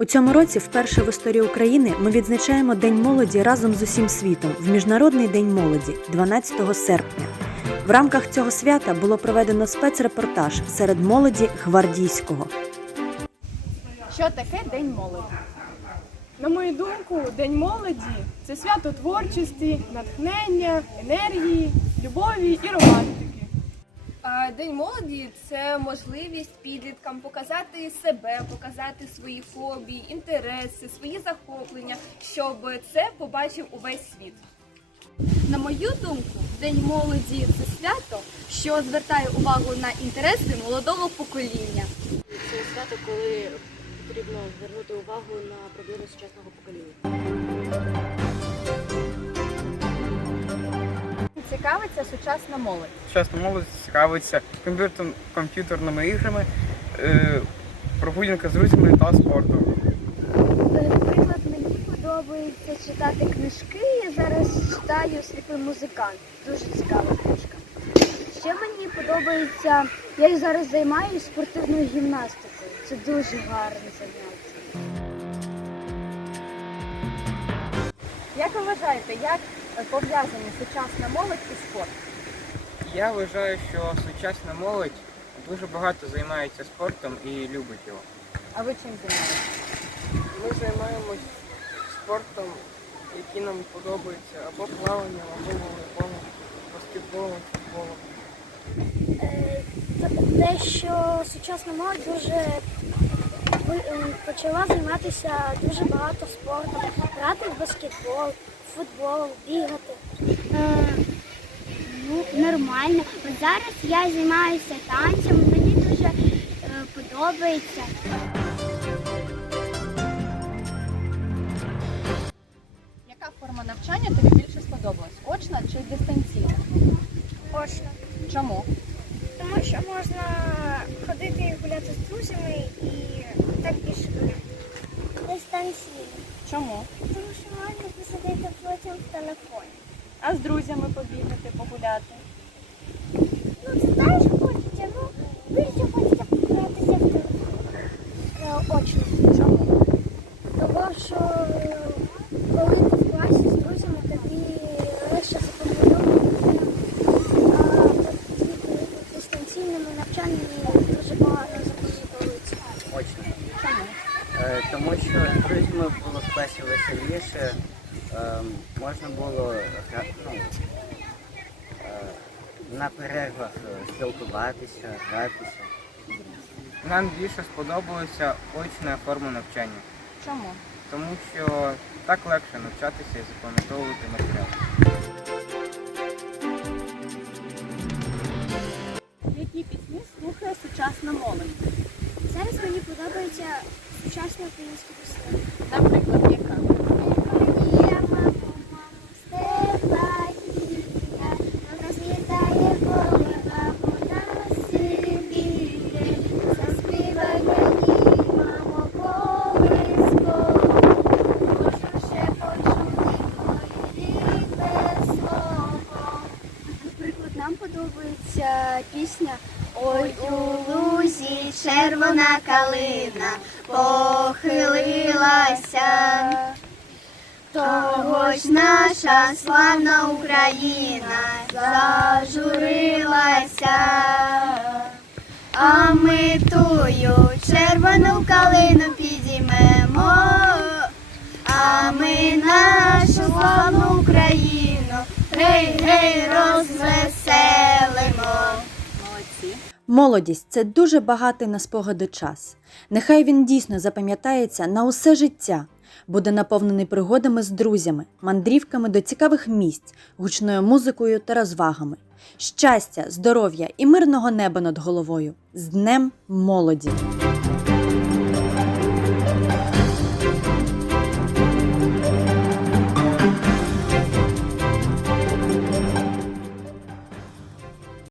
У цьому році, вперше в історії України, ми відзначаємо День молоді разом з усім світом в Міжнародний день молоді 12 серпня. В рамках цього свята було проведено спецрепортаж серед молоді гвардійського. Що таке День молоді? На мою думку, День молоді це свято творчості, натхнення, енергії, любові і романтики. День молоді це можливість підліткам показати себе, показати свої хобі, інтереси, свої захоплення, щоб це побачив увесь світ. На мою думку, День молоді це свято, що звертає увагу на інтереси молодого покоління. Це свято, коли потрібно звернути увагу на проблеми сучасного покоління. Цікавиться сучасна молодь. Сучасна молодь цікавиться комп'ютер- комп'ютерними іграми, е, прогулянка з друзями та спортом. Наприклад, мені подобається читати книжки. Я зараз читаю сліпий музикант. Дуже цікава книжка. Ще мені подобається, я зараз займаюся спортивною гімнастикою. Це дуже гарне заняття. Як ви вважаєте, як е, пов'язані сучасна молодь і спорт? Я вважаю, що сучасна молодь дуже багато займається спортом і любить його. А ви чим займаєтесь? Ми займаємось спортом, який нам подобається, або плаванням, або волейболом, баскетболом, футболом. Е, Те, що сучасна молодь дуже е, почала займатися дуже багато спортом, грати в баскетбол, футбол, бігати. Ну, нормально. От зараз я займаюся танцем, мені дуже е, подобається. Яка форма навчання тобі більше сподобалась? Очна чи дистанційна? Очно. Чому? Тому що можна ходити і гуляти з друзями і так більше Дистанційно. Чому? Тому що можна посадити потім в телефоні. А з друзями побігати, погуляти? Ну, це теж хочеться, ну, більше хочеться погратися в телефон. Е, Очно. Чому? Тому що е, коли ти в класі з друзями, тобі легше запам'ятовувати. А тоді, коли ти в дистанційному навчанні дуже багато запам'ятовується. Очно. Чому? Е, тому що з друзями було в класі веселіше, е, можна було ну, е, на перервах е, спілкуватися, гратися. Нам більше сподобалася очна форма навчання, Чому? тому що так легше навчатися і запам'ятовувати матеріал. Які пісні слухає сучасна молодь? Зараз мені подобається сучасна українська пісня. Наприклад, яка? Нам подобається пісня Ой у лузі червона калина похилилася. Того ж наша славна Україна зажурилася, а ми тую червону калину підіймемо, а ми нашу славну Україну гей, гей, розвеселимо. Молодість це дуже багатий на спогади час. Нехай він дійсно запам'ятається на усе життя, буде наповнений пригодами з друзями, мандрівками до цікавих місць, гучною музикою та розвагами. Щастя, здоров'я і мирного неба над головою з Днем молоді!